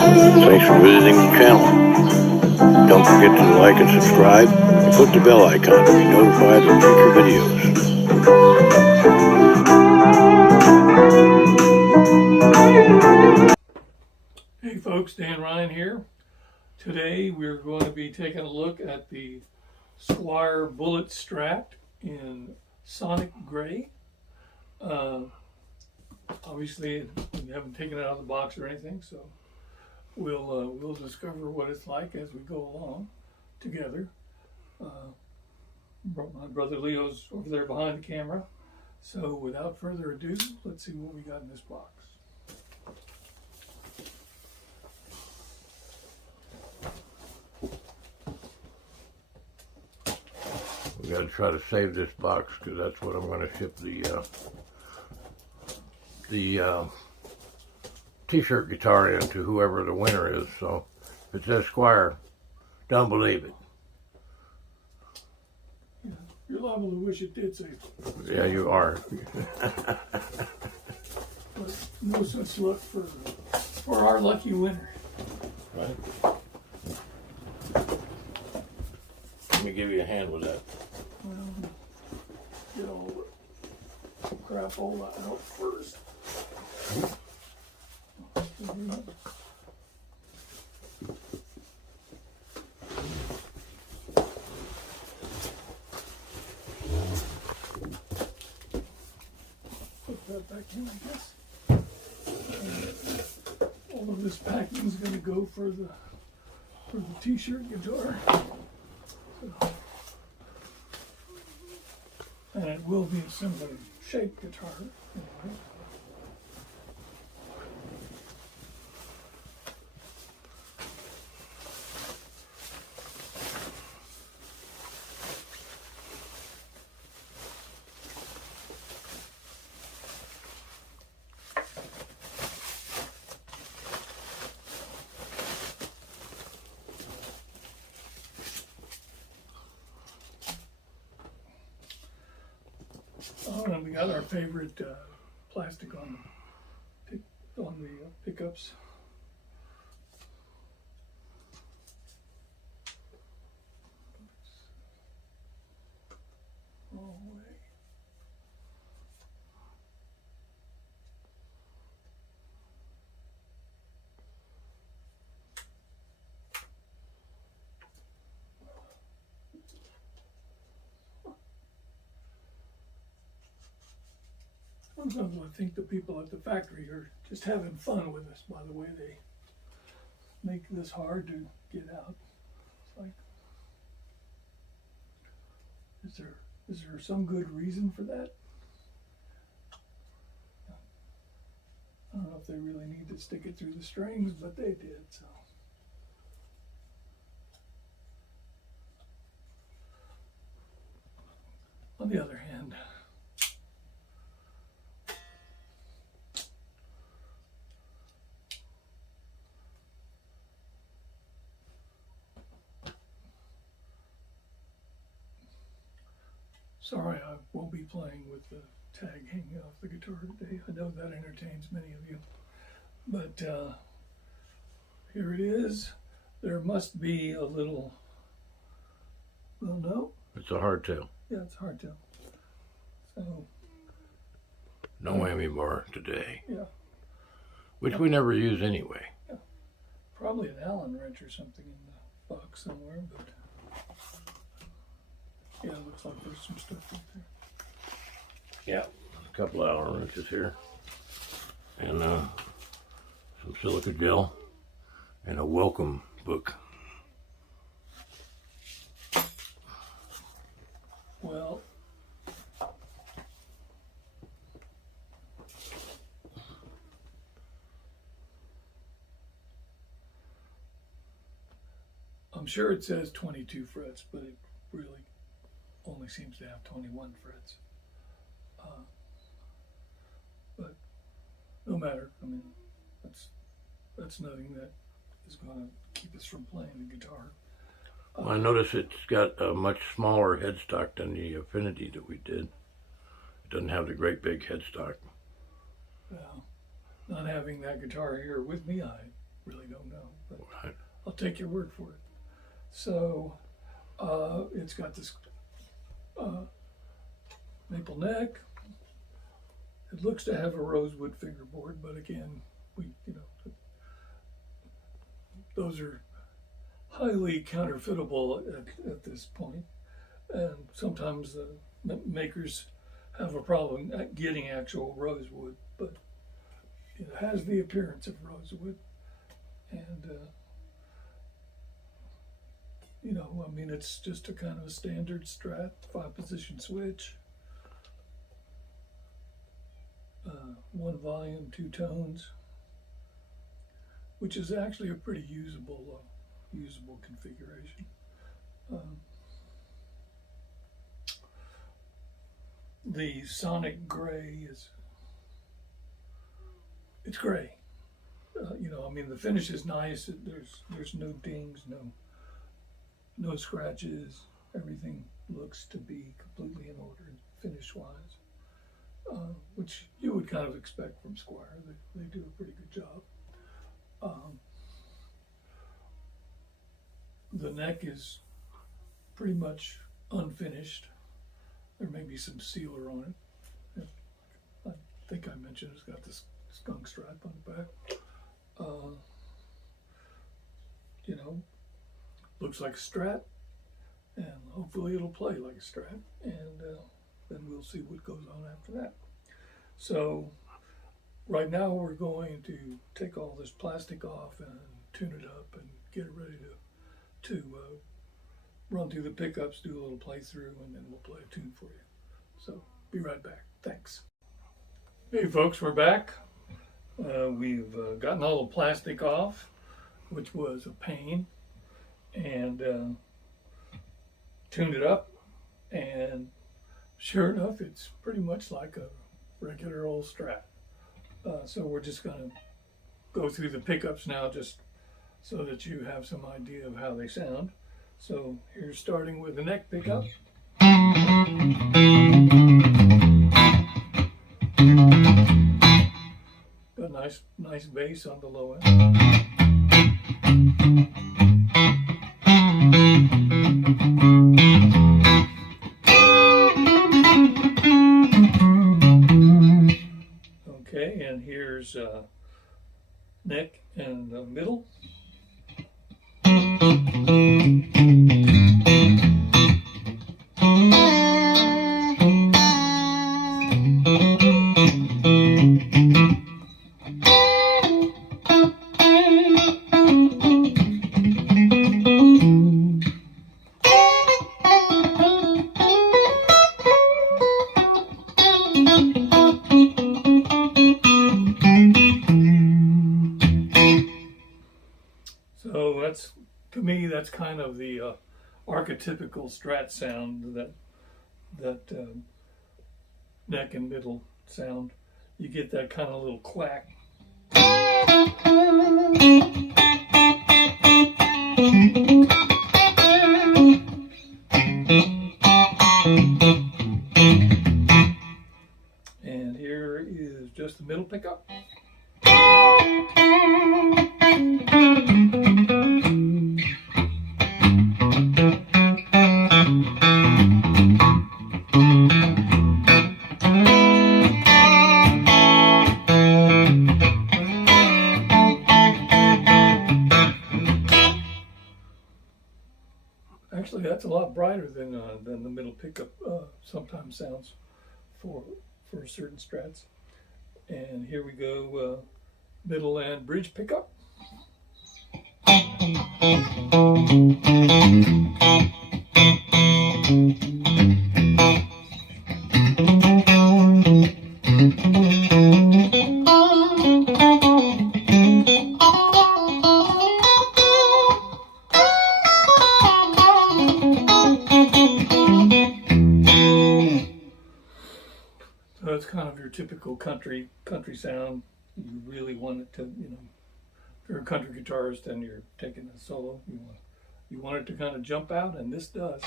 Thanks for visiting the channel. Don't forget to like and subscribe, and click the bell icon to be notified of future videos. Hey folks, Dan Ryan here. Today we're going to be taking a look at the Squier Bullet Strat in Sonic Gray. Obviously, we haven't taken it out of the box or anything, so we'll discover what it's like as we go along together. My brother Leo's over there behind the camera. So without further ado, let's see what we got in this box. We got to try to save this box because that's what I'm going to ship the t-shirt guitar in to whoever the winner is. So if it says Squier, don't believe it. Yeah, you're liable to wish it did say. Yeah, you are. But no such luck for our lucky winner. Right. Let me give you a hand with that. Well, get all the crapola out first. Put that back in, I guess. All of this packing is going to go for the t-shirt guitar. So, and it will be a similar shaped guitar anyway. Oh, and we got our favorite plastic on the pickups. Wrong way. Sometimes I think the people at the factory are just having fun with us by the way they make this hard to get out. It's like, is there some good reason for that? I don't know if they really need to stick it through the strings, but they did, so. On the other hand, sorry, I won't be playing with the tag hanging off the guitar today. I know that entertains many of you. But here it is. There must be a little, well, no? It's a hardtail. Yeah, it's a hardtail. So. No whammy bar today. Yeah. Which we never use anyway. Yeah. Probably an Allen wrench or something in the box somewhere, but. Yeah, it looks like there's some stuff right there. Yeah, a couple of Allen wrenches here. And some silica gel. And a welcome book. Well, I'm sure it says 22 frets, but it really only seems to have 21 frets. But no matter, I mean, that's nothing that is going to keep us from playing the guitar. Well, I notice it's got a much smaller headstock than the F.E.A.T that we did. It doesn't have the great big headstock. Well, not having that guitar here with me, I really don't know. take your word for it. So it's got this maple neck. It looks to have a rosewood fingerboard, but again, those are highly counterfeitable at this point, and sometimes the makers have a problem at getting actual rosewood, but it has the appearance of rosewood, and I mean, it's just a kind of a standard Strat 5-position switch, 1 volume, 2 tones, which is actually a pretty usable configuration. The sonic gray it's gray. I mean, the finish is nice. There's no dings, no scratches. Everything looks to be completely in order finish-wise, which you would kind of expect from Squier. They do a pretty good job. The neck is pretty much unfinished. There may be some sealer on it. I think I mentioned it's got this skunk stripe on the back. Looks like a Strat, and hopefully it'll play like a Strat, and then we'll see what goes on after that. So right now we're going to take all this plastic off and tune it up and get it ready to run through the pickups, do a little playthrough, and then we'll play a tune for you. So be right back. Thanks. Hey folks, we're back. We've gotten all the plastic off, which was a pain, and tuned it up, and sure enough, it's pretty much like a regular old Strat. So we're just going to go through the pickups now, just so that you have some idea of how they sound. So here's starting with the neck pickup. Got a nice bass on the low end. Okay, and here's neck and the middle. So to me, that's kind of the archetypical Strat sound, that neck and middle sound. You get that kind of little clack. And here is just the middle pickup. Actually, that's a lot brighter than the middle pickup sometimes sounds for certain Strats. And here we go, middle and bridge pickup. So it's kind of your typical country sound. You really want it to, if you're a country guitarist and you're taking a solo, you want it to kind of jump out, and this does.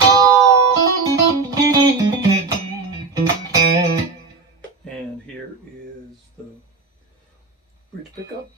And here is the bridge pickup.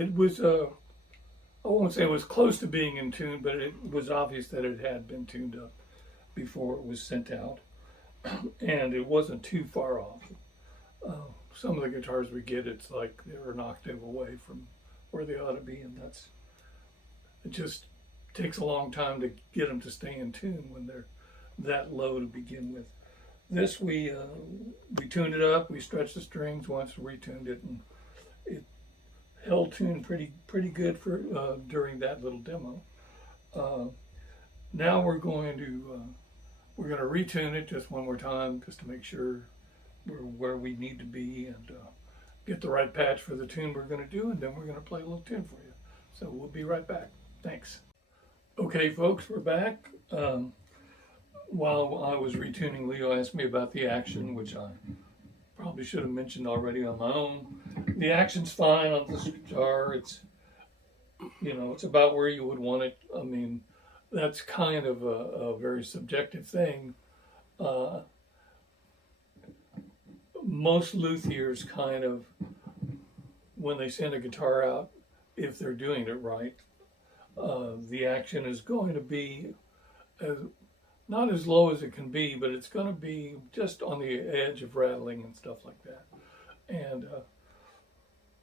it was, I won't say it was close to being in tune, but it was obvious that it had been tuned up before it was sent out. And it wasn't too far off. Some of the guitars we get, it's like they're an octave away from where they ought to be, and it just takes a long time to get them to stay in tune when they're that low to begin with. This we tuned it up, we stretched the strings once, retuned it, and it held tune pretty good for during that little demo. Now we're going to retune it just one more time, just to make sure we're where we need to be and get the right patch for the tune we're going to do, and then we're going to play a little tune for you. So we'll be right back. Thanks. Okay, folks, we're back. While I was retuning, Leo asked me about the action, which I probably should have mentioned already on my own. The action's fine on this guitar. It's, it's about where you would want it. I mean, that's kind of a very subjective thing. Most luthiers kind of, when they send a guitar out, if they're doing it right, the action is going to be not as low as it can be, but it's going to be just on the edge of rattling and stuff like that. And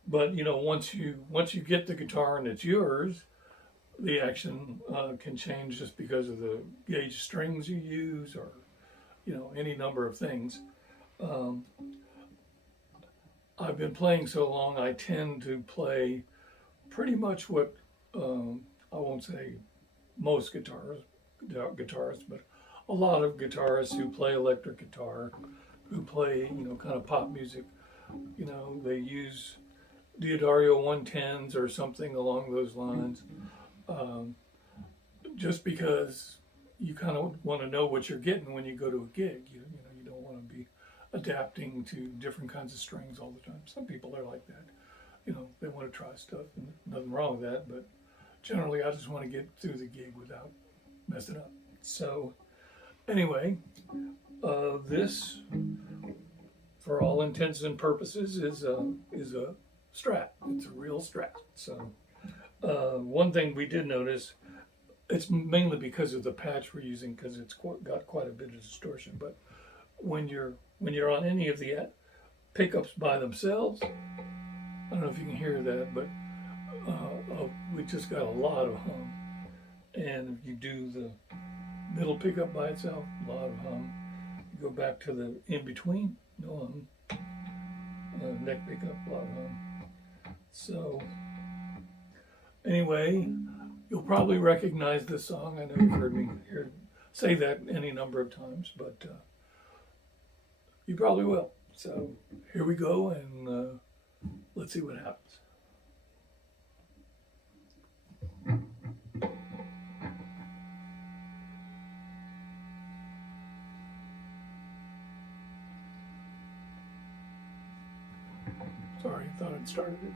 but once you get the guitar and it's yours, the action can change just because of the gauge strings you use, or any number of things. I've been playing so long, I tend to play pretty much what I won't say most guitarists, but a lot of guitarists who play electric guitar, who play kind of pop music, they use Diodario 110s or something along those lines, just because you kind of want to know what you're getting when you go to a gig. You don't want to be adapting to different kinds of strings all the time. Some people are like that. They want to try stuff, and nothing wrong with that, but generally I just want to get through the gig without messing up. So anyway, this, for all intents and purposes, is a Strat. It's a real Strat. So one thing we did notice, it's mainly because of the patch we're using, because it's got quite a bit of distortion. But when you're on any of the pickups by themselves, I don't know if you can hear that, but we just got a lot of hum. And if you do the middle pickup by itself, a lot of hum. You go back to the in between, no hum. Neck pickup, a lot of hum. So anyway, you'll probably recognize this song. I know you've heard me say that any number of times, but you probably will. So here we go, and let's see what happens. Sorry, I thought I'd started it.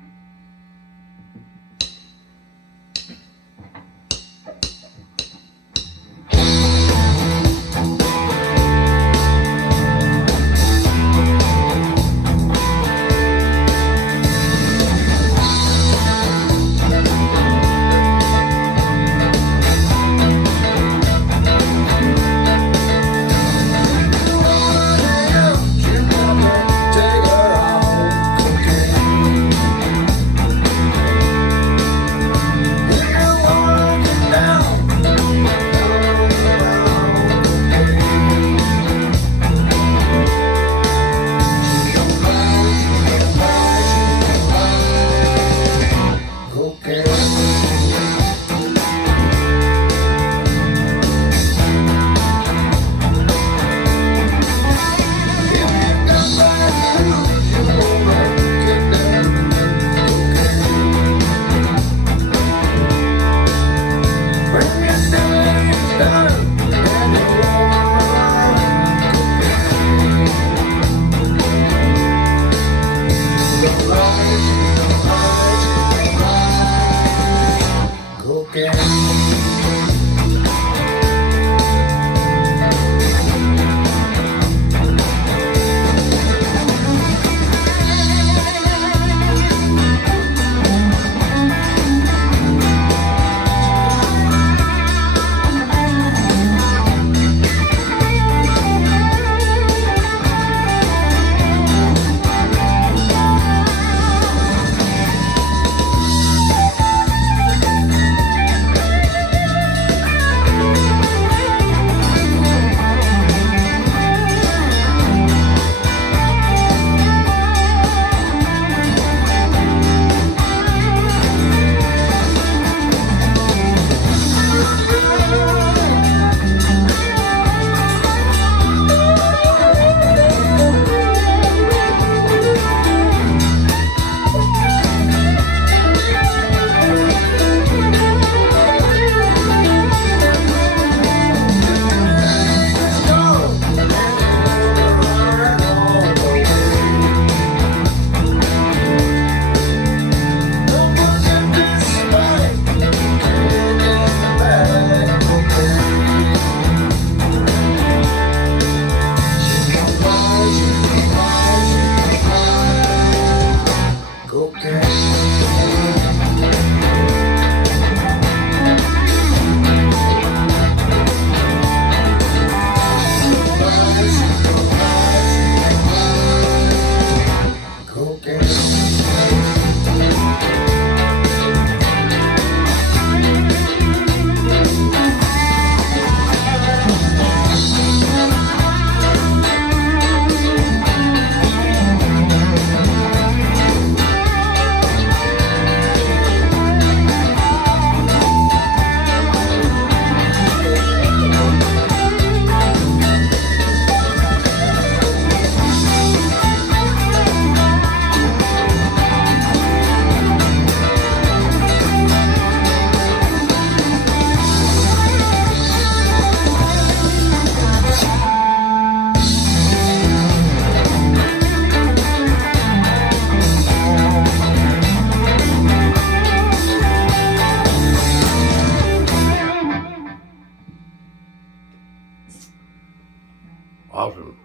Awesome.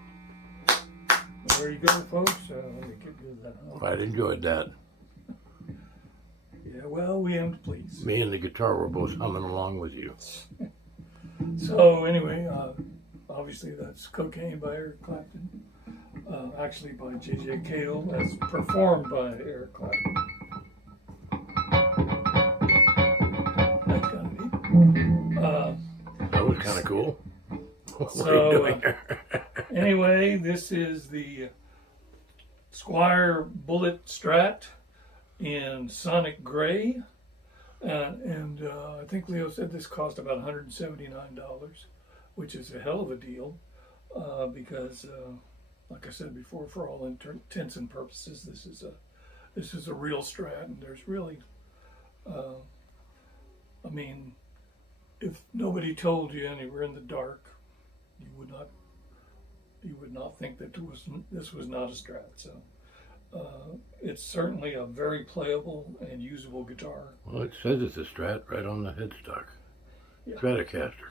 There you go, folks. Let me get rid of that. Quite enjoyed that. Yeah, well, we aim to please. Me and the guitar were both humming along with you. So anyway, obviously that's Cocain by Eric Clapton. Actually by J.J. Cale, as performed by Eric Clapton. That's kind of neat. That was kind of cool. What are So, you doing here? Anyway, this is the Squier Bullet Strat in Sonic Gray. And I think Leo said this cost about $179, which is a hell of a deal because, like I said before, for all intents and purposes, this is a real Strat, and there's really, I mean, if nobody told you and you were in the dark, you would not think that this was not a Strat. So it's certainly a very playable and usable guitar. Well, it says it's a Strat right on the headstock. Yeah. Stratocaster.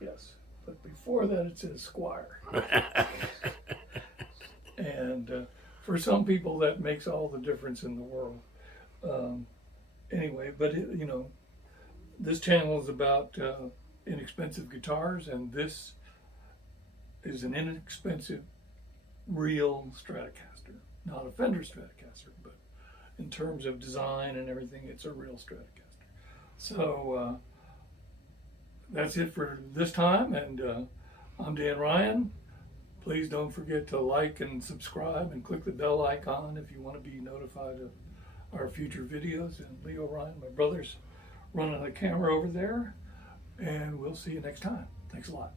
Yes, but before that it says Squier. And for some people that makes all the difference in the world. Anyway, but you know, this channel is about inexpensive guitars, and this is an inexpensive, real Stratocaster. Not a Fender Stratocaster, but in terms of design and everything, it's a real Stratocaster. So that's it for this time, and I'm Dan Ryan. Please don't forget to like and subscribe and click the bell icon if you want to be notified of our future videos. And Leo Ryan, my brother's running the camera over there, and we'll see you next time. Thanks a lot.